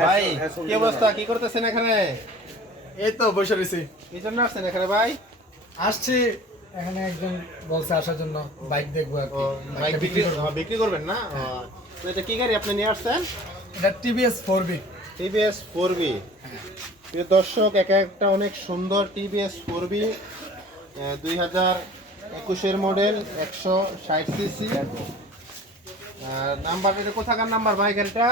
ভাই কি অবস্থা? কি করতেছেন এখানে? এই তো বসে রয়েছি। কি জন্য আসছেন এখানে ভাই? আসছি। এখানে একজন বলছে আসার জন্য বাইক দেখব আর বাইক বিক্রি। বিক্রি করবেন না? তো এটা কি গাড়ি আপনি নিয়ে আসছেন? এটা TVS four B TVS four B প্রিয় দর্শক এক একটা অনেক সুন্দর টিভিএস ফোর বি দুই হাজার একুশের মডেল একশো ষাট সিসি। নাম্বার এটা কোথাকার নাম্বার ভাই গাড়িটা?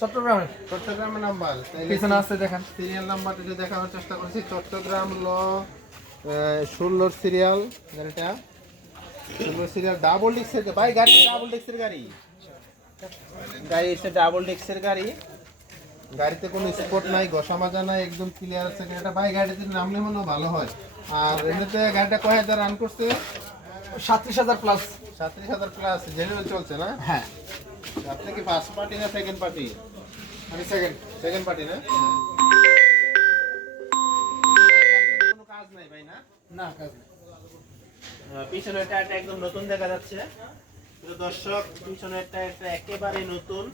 চট্টগ্রামের। চট্টগ্রামের নাম্বার। পিছনে আছে দেখেন। সিরিয়াল নাম্বারটা যদি দেখানোর চেষ্টা করছি। চট্টগ্রাম ল ষোলোর সিরিয়াল গাড়িটা। ষোলোর সিরিয়াল ডাবল ডিক্সের ভাই গাড়ি ডাবল ডিক্সের গাড়ি। গাড়ি এসে ডাবল ডিক্সের গাড়ি। গাড়িতে কোনো স্পট নাই ঘষা মাজা নাই একদম ক্লিয়ার আছে গাড়িটা। ভাই গাড়িতে নামলে মনে ভালো হয়। আর এমনিতে গাড়িটা কয় হাজার রান করছে? সাতত্রিশ হাজার প্লাস সাতত্রিশ হাজার প্লাস জেনুয়েল চলছে না? হ্যাঁ। আপনি কি ফার্স্ট পার্টি না সেকেন্ড পার্টি আমি সেকেন্ড সেকেন্ড পার্টি না? কোনো কাজ নাই ভাই না? না কাজ নেই। পিছনের টায়ারটা একদম নতুন দেখা যাচ্ছে। দর্শক পিছনের টায়ারটা একেবারে নতুন।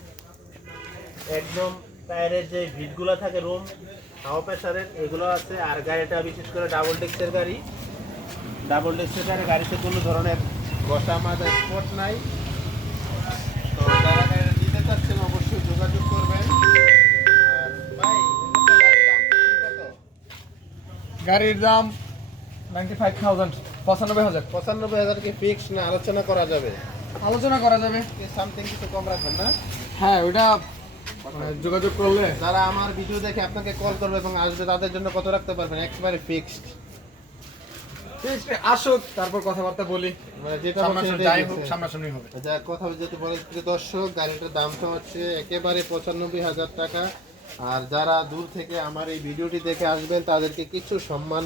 একদম টায়ারের যে ভিটগুলো থাকে রুম হাওয়া প্রেসারের এগুলো আছে। আর গাড়িটা বিশেষ করে ডাবল ডেক্সের গাড়ি। ডাবল ডেক্সের গাড়ি গাড়িতে কোনো ধরনের বসা মাজা স্পট নাই। গাড়ির দাম নাইনটি ফাইভ থাউজেন্ড পঁচানব্বই হাজার। পঁচানব্বই হাজার কি ফিক্স না আলোচনা করা যাবে? আলোচনা করা যাবে। সামথিং কিছু কম রাখবেন না? হ্যাঁ ওইটা যোগাযোগ করলে। যারা আমার ভিডিও দেখে আপনাকে কল করবে এবং আসবে তাদের জন্য কত রাখতে পারবেন? একেবারে ফিক্সড আসুক তারপর কথাবার্তা বলি। মানে যেটা সামনাসামনি বলছে যাই এটাই হোক ফিক্স। সামনাসামনি হবে। যা কথা যেতে বলে দর্শক গাড়িটার দামটা হচ্ছে একেবারে পঁচানব্বই হাজার টাকা। আর যারা দূর থেকে আমার এই ভিডিওটি দেখে আসবেন, তাদেরকে কিছু সম্মান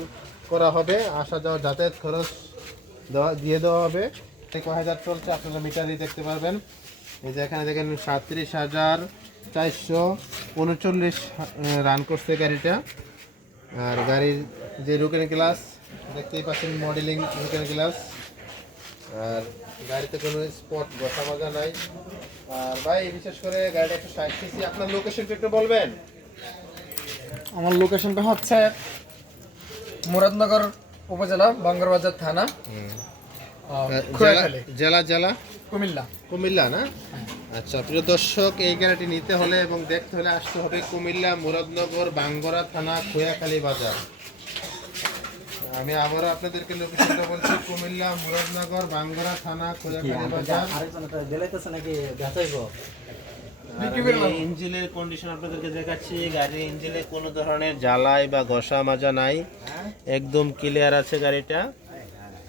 করা হবে। আসা যাওয়া যাতায়াত খরচ দেওয়া, দিয়ে দেওয়া হবে। কয় হাজার চলছে, আপনারা মিটারই দেখতে পারবেন। এই যে এখানে দেখেন সাতত্রিশ হাজার চারশো উনচল্লিশ রান করছে গাড়িটা। আর গাড়ির যে রুকেন গ্লাস দেখতেই পাচ্ছেন মডেলিং রুকেন গ্লাস আর গাড়িতে কোনো স্পট বসা মাজা নাই। আর ভাই বিশেষ করে গাড়িটা একটু ষাট সিসি আপনার লোকেশনটা একটু বলবেন? আমার লোকেশনটা হচ্ছে মুরাদনগর উপজেলা বাঙ্গরবাজার থানা জেলা জেলা? কুমিল্লা। কুমিল্লা না? আচ্ছা প্রিয় দর্শক এই গাড়িটি নিতে হলে এবং দেখতে হলে আসতে হবে কুমিল্লা মুরাদনগর বাঙ্গরা থানা খোয়াখালী বাজার। আমি আবারও আপনাদেরকে লোকেশনটা বলছি কুমিল্লা মুরাদনগর বাঙ্গরা থানা খোয়াখালী বাজার। বিক্রি করে দাও। ইঞ্জিনের কন্ডিশন আপনাদেরকে দেখাচ্ছি গাড়ির ইঞ্জিনে কোনো ধরনের জ্বালাই বা ঘষা মাজা নাই। একদম ক্লিয়ার আছে গাড়িটা।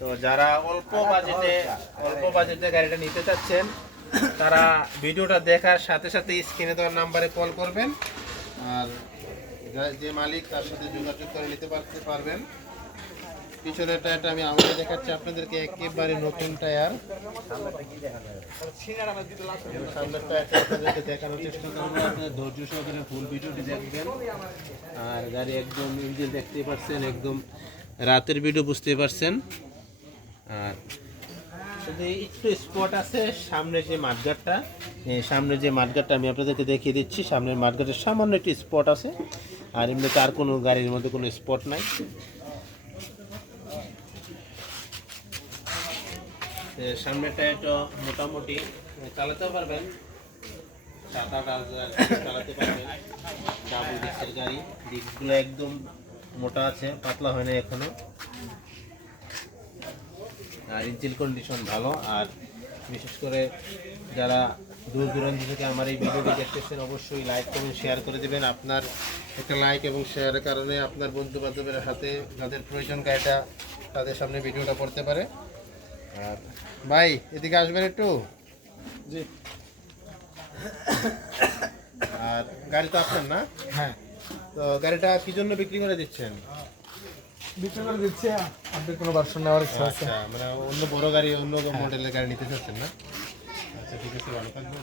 তো যারা অল্প বাজেটে অল্প বাজেটে গাড়িটা নিতে চাচ্ছেন তারা ভিডিওটা দেখার সাথে সাথে স্ক্রিনে দেওয়ার নাম্বারে কল করবেন। আর যা- যে মালিক তার সাথে যোগাযোগ করে নিতে পারতে পারবেন। পিছনের টায়ারটা আমি আবার দেখাচ্ছি, আপনাদেরকে একেবারে নতুন টায়ার। সামনের টায়ারটা দেখানোর চেষ্টা করব। আপনাদের ধৈর্য সহকারে ফুল ভিডিওটি দেখবেন। আর গাড়ি একদম ইঞ্জিন দেখতেই পাচ্ছেন, একদম রাতের ভিডিও বুঝতে পারছেন। আর শুধু একটু স্পট আছে, সামনে যে মাঠঘাটটা সামনে যে মাঠঘাটটা আমি আপনাদেরকে দেখিয়ে দিচ্ছি। সামনের মাঠঘাটের সামান্য একটি স্পট আছে। আর এমনি তার কোনো গাড়ির মধ্যে কোনো স্পট নাই। এ, সামনেটা একটু মোটামুটি চালাতেও পারবেন। সাত আট হাজার চালাতে পারবেন। ডাবল ডিস্কের গাড়ি ডিস্কগুলো একদম মোটা আছে পাতলা হয় না এখনও। আর ইঞ্জিন কন্ডিশন ভালো আর বিশেষ করে যারা দূর দূরান্ত থেকে আমার এই ভিডিওটি দেখতেছেন অবশ্যই লাইক কমেন্ট শেয়ার করে দেবেন। আপনার একটা লাইক এবং শেয়ারের কারণে আপনার বন্ধু বান্ধবের হাতে যাদের প্রয়োজন গাড়িটা তাদের সামনে ভিডিওটা পড়তে পারে। আর ভাই এদিকে আসবেন একটু? জি। আর গাড়ি তো আপনার না? হ্যাঁ। তো গাড়িটা কি জন্য বিক্রি করে দিচ্ছেন? বিক্রি করে দিচ্ছে আপনি কোনো ভার্সন নেওয়ার ইচ্ছা আছে? আচ্ছা মানে অন্য বড় গাড়ি অন্য মডেলের গাড়ি নিতে চাচ্ছেন না? আচ্ছা ঠিক আছে ভালো থাকবেন।